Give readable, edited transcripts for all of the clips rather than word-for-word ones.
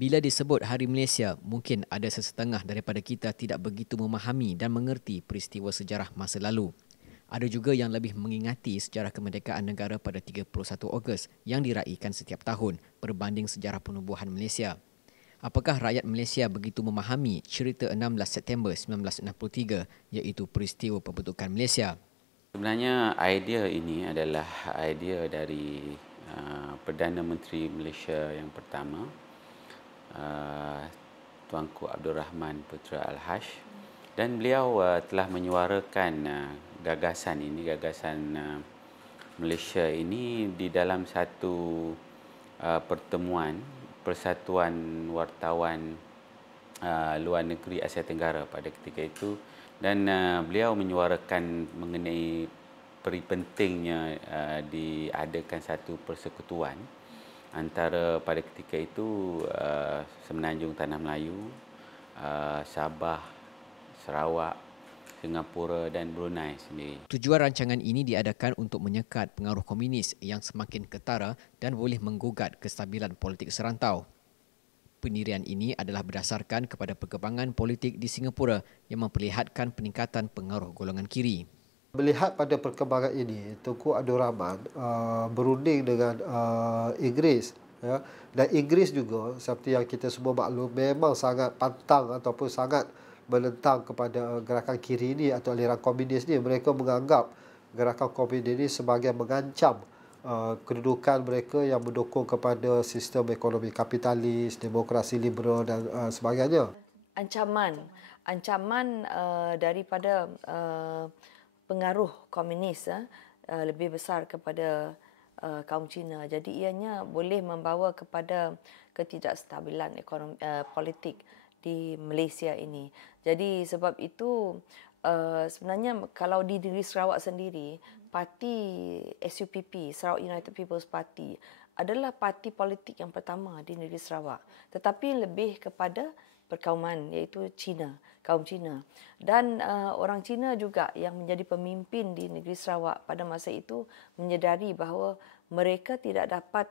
Bila disebut Hari Malaysia, mungkin ada sesetengah daripada kita tidak begitu memahami dan mengerti peristiwa sejarah masa lalu. Ada juga yang lebih mengingati sejarah kemerdekaan negara pada 31 Ogos yang diraikan setiap tahun berbanding sejarah penubuhan Malaysia. Apakah rakyat Malaysia begitu memahami cerita 16 September 1963 iaitu peristiwa pembentukan Malaysia? Sebenarnya idea ini adalah idea dari Perdana Menteri Malaysia yang pertama, uh, Tuanku Abdul Rahman Putra Al-Hash, dan beliau telah menyuarakan gagasan Malaysia ini di dalam satu pertemuan Persatuan Wartawan Luar Negeri Asia Tenggara pada ketika itu, dan beliau menyuarakan mengenai pentingnya diadakan satu persekutuan antara pada ketika itu Semenanjung Tanah Melayu, Sabah, Sarawak, Singapura dan Brunei sendiri. Tujuan rancangan ini diadakan untuk menyekat pengaruh komunis yang semakin ketara dan boleh menggugat kestabilan politik serantau. Pendirian ini adalah berdasarkan kepada perkembangan politik di Singapura yang memperlihatkan peningkatan pengaruh golongan kiri. Melihat pada perkembangan ini, Tunku Abdul Rahman berunding dengan Inggeris. Ya. Dan Inggeris juga, seperti yang kita semua maklum, memang sangat pantang ataupun sangat menentang kepada gerakan kiri ini atau aliran komunis ini. Mereka menganggap gerakan komunis ini sebagai mengancam kedudukan mereka yang mendukung kepada sistem ekonomi kapitalis, demokrasi liberal dan sebagainya. Ancaman daripada pengaruh komunis lebih besar kepada kaum Cina. Jadi ianya boleh membawa kepada ketidakstabilan ekonomi politik di Malaysia ini. Jadi sebab itu sebenarnya kalau di negeri Sarawak sendiri, parti SUPP, Sarawak United People's Party, adalah parti politik yang pertama di negeri Sarawak. Tetapi lebih kepada perkauman, iaitu Cina, kaum Cina. Dan orang Cina juga yang menjadi pemimpin di negeri Sarawak pada masa itu menyedari bahawa mereka tidak dapat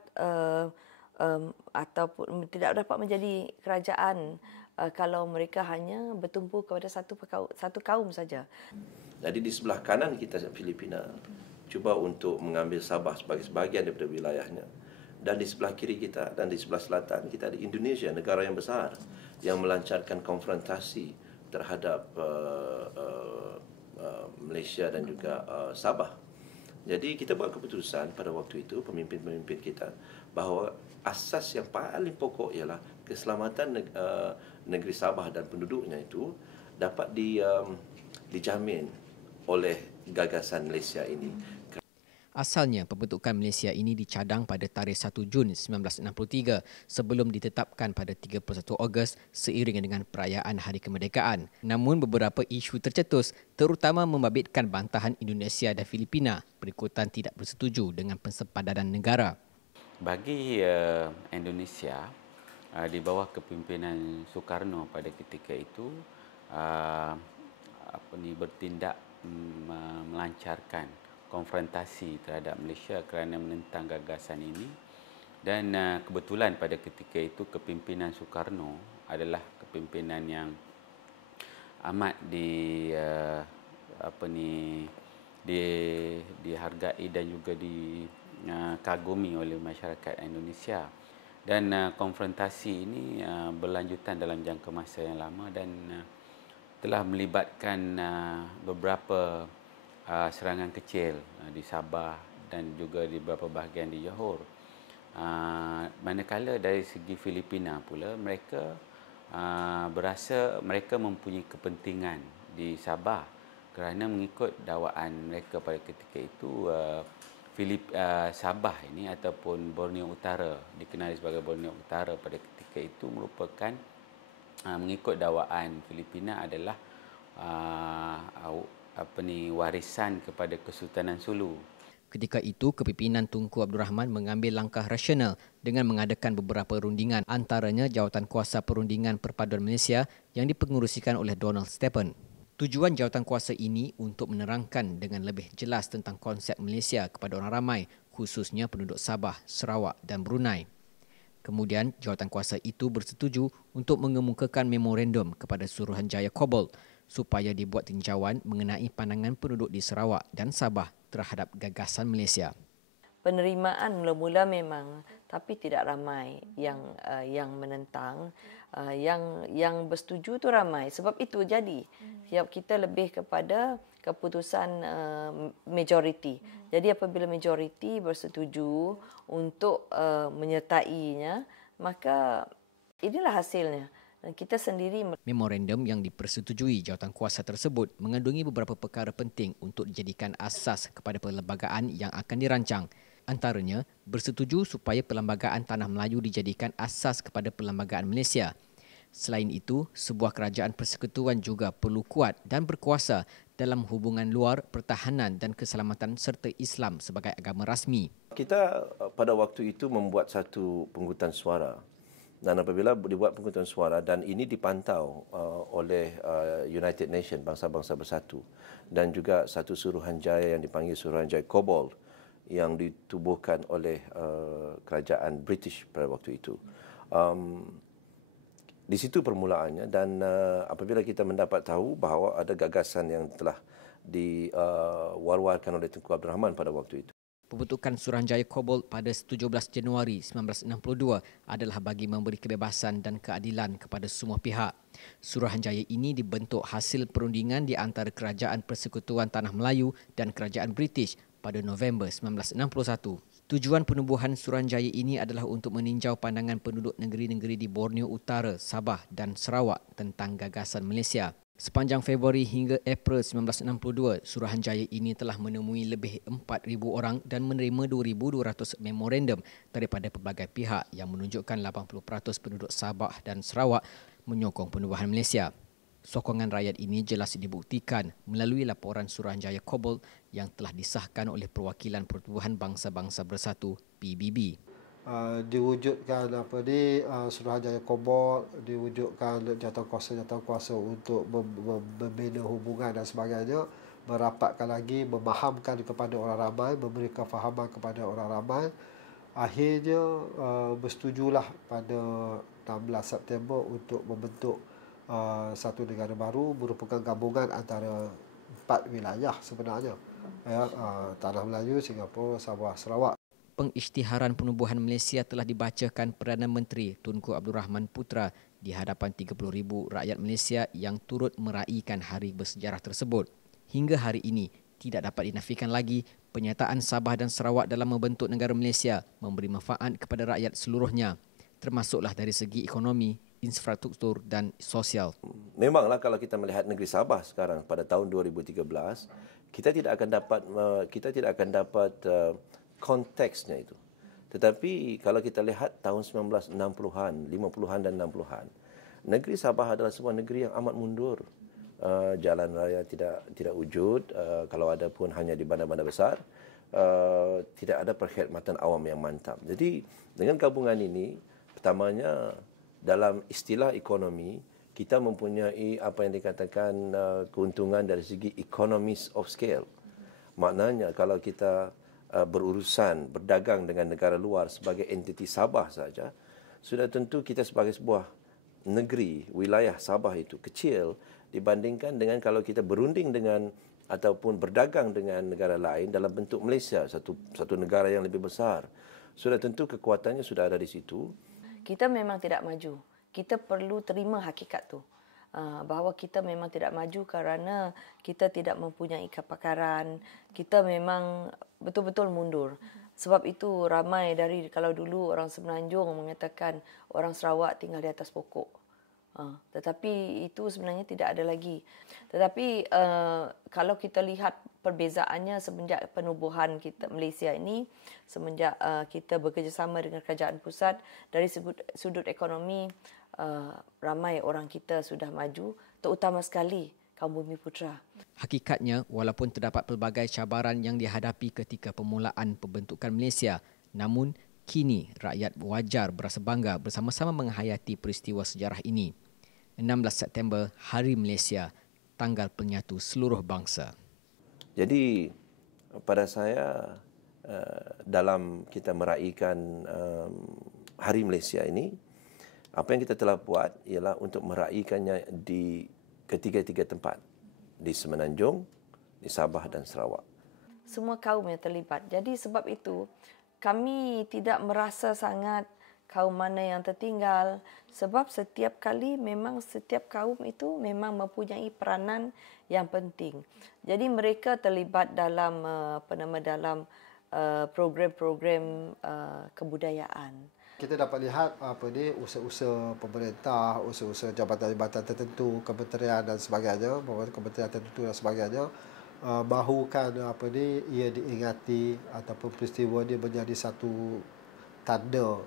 ataupun tidak dapat menjadi kerajaan kalau mereka hanya bertumpu kepada satu kaum saja. Jadi di sebelah kanan kita Filipina cuba untuk mengambil Sabah sebagai sebahagian daripada wilayahnya. Dan di sebelah kiri kita dan di sebelah selatan kita ada Indonesia, negara yang besar yang melancarkan konfrontasi terhadap Malaysia dan juga Sabah. Jadi kita buat keputusan pada waktu itu, pemimpin-pemimpin kita, bahawa asas yang paling pokok ialah keselamatan negeri Sabah dan penduduknya itu dapat dijamin oleh gagasan Malaysia ini. Asalnya, pembentukan Malaysia ini dicadang pada tarikh 1 Jun 1963 sebelum ditetapkan pada 31 Ogos seiring dengan perayaan Hari Kemerdekaan. Namun beberapa isu tercetus, terutama membabitkan bantahan Indonesia dan Filipina berikutan tidak bersetuju dengan pensepadanan negara. Bagi Indonesia, di bawah kepimpinan Soekarno pada ketika itu, bertindak melancarkan konfrontasi terhadap Malaysia kerana menentang gagasan ini, dan kebetulan pada ketika itu kepimpinan Soekarno adalah kepimpinan yang amat dihargai dan juga dikagumi oleh masyarakat Indonesia, dan konfrontasi ini berlanjutan dalam jangka masa yang lama dan telah melibatkan beberapa serangan kecil di Sabah dan juga di beberapa bahagian di Johor. Manakala dari segi Filipina pula, mereka berasa mereka mempunyai kepentingan di Sabah kerana mengikut dakwaan mereka pada ketika itu, Sabah ini ataupun Borneo Utara, dikenali sebagai Borneo Utara pada ketika itu, merupakan mengikut dakwaan Filipina adalah warisan kepada Kesultanan Sulu. Ketika itu, kepimpinan Tunku Abdul Rahman mengambil langkah rasional dengan mengadakan beberapa rundingan, antaranya Jawatankuasa Perundingan Perpaduan Malaysia yang dipengerusikan oleh Donald Stephen. Tujuan jawatankuasa ini untuk menerangkan dengan lebih jelas tentang konsep Malaysia kepada orang ramai, khususnya penduduk Sabah, Sarawak dan Brunei. Kemudian, jawatankuasa itu bersetuju untuk mengemukakan memorandum kepada Suruhanjaya Kobol supaya dibuat tinjauan mengenai pandangan penduduk di Sarawak dan Sabah terhadap gagasan Malaysia. Penerimaan mula-mula memang, tapi tidak ramai yang menentang. Yang bersetuju tu ramai. Sebab itu jadi kita lebih kepada keputusan majoriti. Jadi apabila majoriti bersetuju untuk menyertainya, maka inilah hasilnya. Dan kita sendiri Memorandum yang dipersetujui jawatankuasa tersebut mengandungi beberapa perkara penting untuk dijadikan asas kepada perlembagaan yang akan dirancang. Antaranya, bersetuju supaya Perlembagaan Tanah Melayu dijadikan asas kepada Perlembagaan Malaysia. Selain itu, sebuah kerajaan persekutuan juga perlu kuat dan berkuasa dalam hubungan luar, pertahanan dan keselamatan serta Islam sebagai agama rasmi. Kita pada waktu itu membuat satu penghutan suara. Dan apabila dibuat penghutan suara dan ini dipantau oleh United Nations, Bangsa-Bangsa Bersatu, dan juga satu suruhanjaya yang dipanggil Suruhanjaya Kobol yang ditubuhkan oleh kerajaan British pada waktu itu. Di situ permulaannya, dan apabila kita mendapat tahu bahawa ada gagasan yang telah diwar-warkan oleh Tunku Abdul Rahman pada waktu itu. Pembentukan Suruhanjaya Kobol pada 17 Januari 1962 adalah bagi memberi kebebasan dan keadilan kepada semua pihak. Suruhanjaya ini dibentuk hasil perundingan di antara Kerajaan Persekutuan Tanah Melayu dan Kerajaan British pada November 1961. Tujuan penubuhan Suruhanjaya ini adalah untuk meninjau pandangan penduduk negeri-negeri di Borneo Utara, Sabah dan Sarawak tentang gagasan Malaysia. Sepanjang Februari hingga April 1962, Suruhanjaya ini telah menemui lebih 4,000 orang dan menerima 2,200 memorandum daripada pelbagai pihak yang menunjukkan 80% penduduk Sabah dan Sarawak menyokong penubuhan Malaysia. Sokongan rakyat ini jelas dibuktikan melalui laporan Suruhanjaya Kobol yang telah disahkan oleh Perwakilan Pertubuhan Bangsa-Bangsa Bersatu PBB. Diwujudkan Suruhanjaya Kobol, diwujudkan jawatankuasa untuk membina hubungan dan sebagainya, merapatkan lagi, memahamkan kepada orang ramai, memberi kefahaman kepada orang ramai. Akhirnya bersetujulah pada 16 September untuk membentuk satu negara baru merupakan gabungan antara 4 wilayah sebenarnya, Tanah Melayu, Singapura, Sabah, Sarawak. Pengisytiharan penubuhan Malaysia telah dibacakan Perdana Menteri Tunku Abdul Rahman Putra di hadapan 30,000 rakyat Malaysia yang turut meraihkan hari bersejarah tersebut. Hingga hari ini, tidak dapat dinafikan lagi penyataan Sabah dan Sarawak dalam membentuk negara Malaysia memberi manfaat kepada rakyat seluruhnya, termasuklah dari segi ekonomi, infrastruktur dan sosial. Memanglah kalau kita melihat negeri Sabah sekarang pada tahun 2013, kita tidak akan dapat konteksnya itu. Tetapi kalau kita lihat tahun 1960-an, 50-an dan 60-an, negeri Sabah adalah sebuah negeri yang amat mundur. Jalan raya tidak wujud, kalau ada pun hanya di bandar-bandar besar. Tidak ada perkhidmatan awam yang mantap. Jadi dengan gabungan ini, pertamanya dalam istilah ekonomi, kita mempunyai apa yang dikatakan keuntungan dari segi economies of scale. Maknanya kalau kita berurusan, berdagang dengan negara luar sebagai entiti Sabah saja, sudah tentu kita sebagai sebuah negeri, wilayah Sabah itu kecil dibandingkan dengan kalau kita berunding dengan ataupun berdagang dengan negara lain dalam bentuk Malaysia, satu negara yang lebih besar. Sudah tentu kekuatannya sudah ada di situ. Kita memang tidak maju. Kita perlu terima hakikat tu. Bahawa kita memang tidak maju kerana kita tidak mempunyai kepakaran, kita memang betul-betul mundur. Sebab itu ramai dari, kalau dulu orang Semenanjung mengatakan orang Sarawak tinggal di atas pokok. Tetapi itu sebenarnya tidak ada lagi. Tetapi kalau kita lihat perbezaannya semenjak penubuhan kita Malaysia ini, semenjak kita bekerjasama dengan kerajaan pusat, dari sudut ekonomi, ramai orang kita sudah maju, terutama sekali kaum Bumi Putra. Hakikatnya, walaupun terdapat pelbagai cabaran yang dihadapi ketika permulaan pembentukan Malaysia, namun kini rakyat wajar berasa bangga bersama-sama menghayati peristiwa sejarah ini. 16 September, Hari Malaysia, tanggal penyatu seluruh bangsa. Jadi pada saya dalam kita meraihkan Hari Malaysia ini, apa yang kita telah buat ialah untuk meraihkannya di ketiga-tiga tempat, di Semenanjung, di Sabah dan Sarawak. Semua kaum yang terlibat. Jadi sebab itu kami tidak merasa sangat kaum mana yang tertinggal, sebab setiap kali memang setiap kaum itu memang mempunyai peranan yang penting. Jadi mereka terlibat dalam dalam program-program kebudayaan. Kita dapat lihat usaha-usaha pemerintah, usaha-usaha jabatan-jabatan tertentu, kementerian dan sebagainya, kementerian tertentu dan sebagainya, mahukan ia diingati ataupun peristiwa ini menjadi satu tanda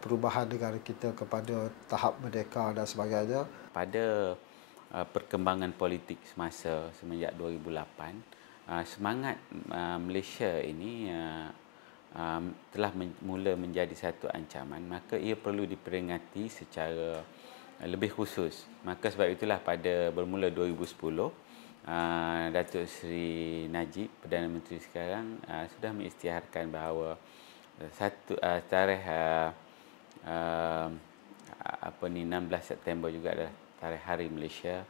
perubahan negara kita kepada tahap merdeka dan sebagainya. Pada perkembangan politik semasa semenjak 2008, semangat Malaysia ini telah mula menjadi satu ancaman, maka ia perlu diperingati secara lebih khusus. Maka sebab itulah pada bermula 2010, Datuk Seri Najib, Perdana Menteri sekarang, sudah mengisytiharkan bahawa tarikh 16 September juga adalah tarikh Hari Malaysia.